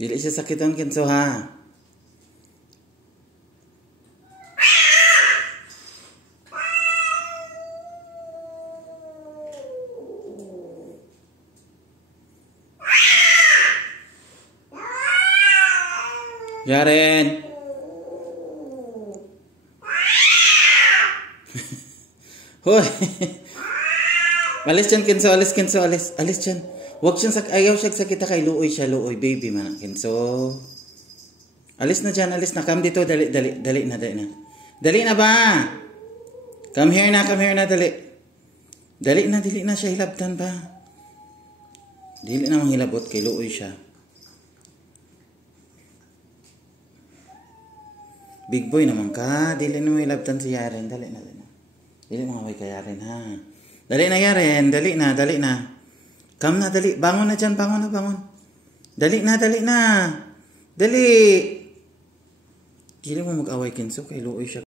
Dili siya sakiton Kinso ha. Yaren. Hoy. Alis dyan, Kinso. Alis, Kinso. Alis. Alis dyan. Huwag siyang ayaw siya sakita kay luoy siya. Luoy, baby man. Kinso. Alis na dyan. Alis na. Come dito. Dali, dali. Dali na, dali na. Dali na ba? Come here na. Come here na. Dali. Dali na siya. Hilabtan ba? Dili na manghilabot kay luoy siya. Big boy naman ka. Dili na manghilabtan si Yaren. Dali na, dali na. Dili na maway ka Yaren ha. Dali na Yaren. Dali na, dali na. Come na, dali. Bangon na dyan. Bangon na, bangon. Dali na, dali na. Dali. Dili mo mag-away Kinso kay luoy siya.